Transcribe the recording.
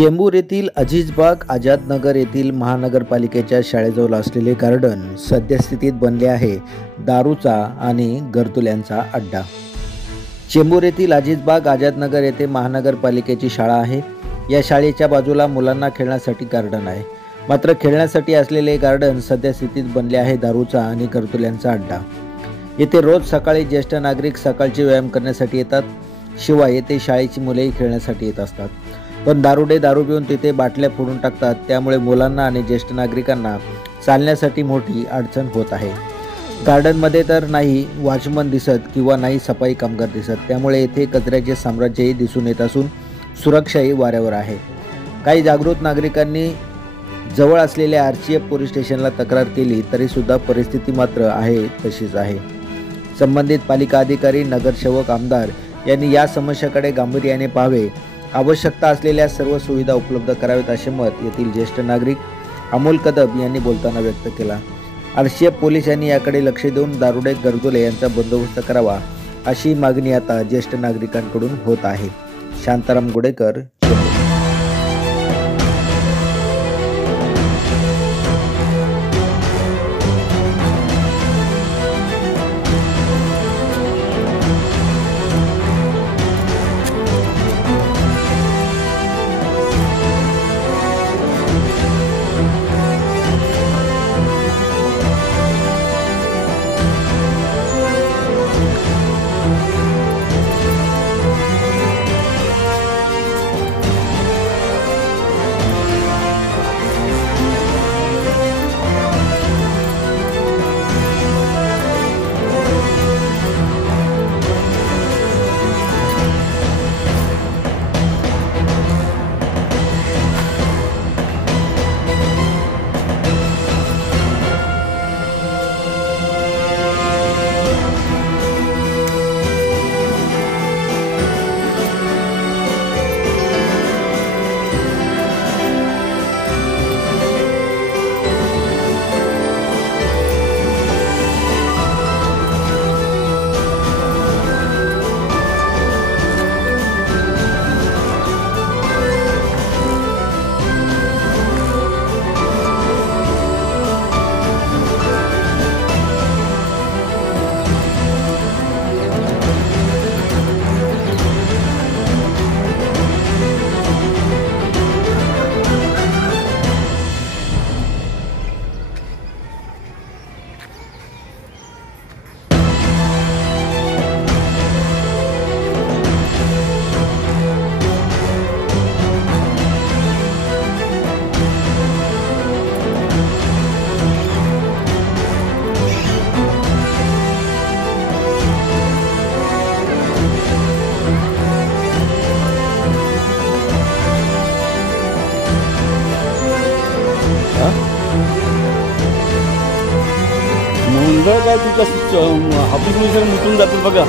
चेंबूर येथील अजीजबाग आझादनगर येथील महानगरपालिकेच्या शाळेजवळ असलेले गार्डन सद्यस्थितीत बनले आहे दारूचा आणि गर्दुल्यांचा अड्डा। चेंबूर येथील अजीजबाग आझादनगर येथे महानगरपालिकेची शाळा आहे। या शाळेच्या बाजूला मुलांना खेळण्यासाठी गार्डन आहे। मात्र खेळण्यासाठी असलेले गार्डन सद्यस्थितीत बनले आहे दारूचा आणि गर्दुल्यांचा अड्डा। येथे रोज सकाळी ज्येष्ठ नागरिक सकाळचे व्यायाम करण्यासाठी येतात, शिवाय येथे शाळेची मुलेही खेळण्यासाठी येत असतात। पण दारुडे दारू पिऊन तिथे बाटल्या फोडून टाकतात, त्यामुळे मुलांना आणि ज्येष्ठ नागरिकांना चालण्यासाठी मोठी अडचण होत आहे। गार्डनमध्ये तर नाही वॉचमन दिसत किंवा नाही सफाई कामगार दिसत, त्यामुळे येथे कचऱ्याचे साम्राज्यही दिसून येत असून सुरक्षाही वाऱ्यावर आहे। काही जागृत नागरिकांनी जवळ असलेल्या RCF पोलीस स्टेशनला तक्रार केली तरी सुद्धा परिस्थिती मात्र आहे तशीच आहे। संबंधित पालिका अधिकारी, नगरसेवक, आमदार यांनी या समस्येकडे गांभीर्याने पाहावे, आवश्यकता असलेल्या सर्व सुविधा उपलब्ध कराव्यात असे मत येथील ज्येष्ठ नागरिक अमोल कदम यांनी बोलताना व्यक्त केला। RCF पोलीस यांनी याकडे लक्ष देऊन दारुडे गर्दुले यांचा बंदोबस्त करावा अशी मागणी आता ज्येष्ठ नागरिकांकडून होत आहे। शांताराम गुडेकर, मुंडळ काय तुझ्या हापूस मुठून जातील बघा।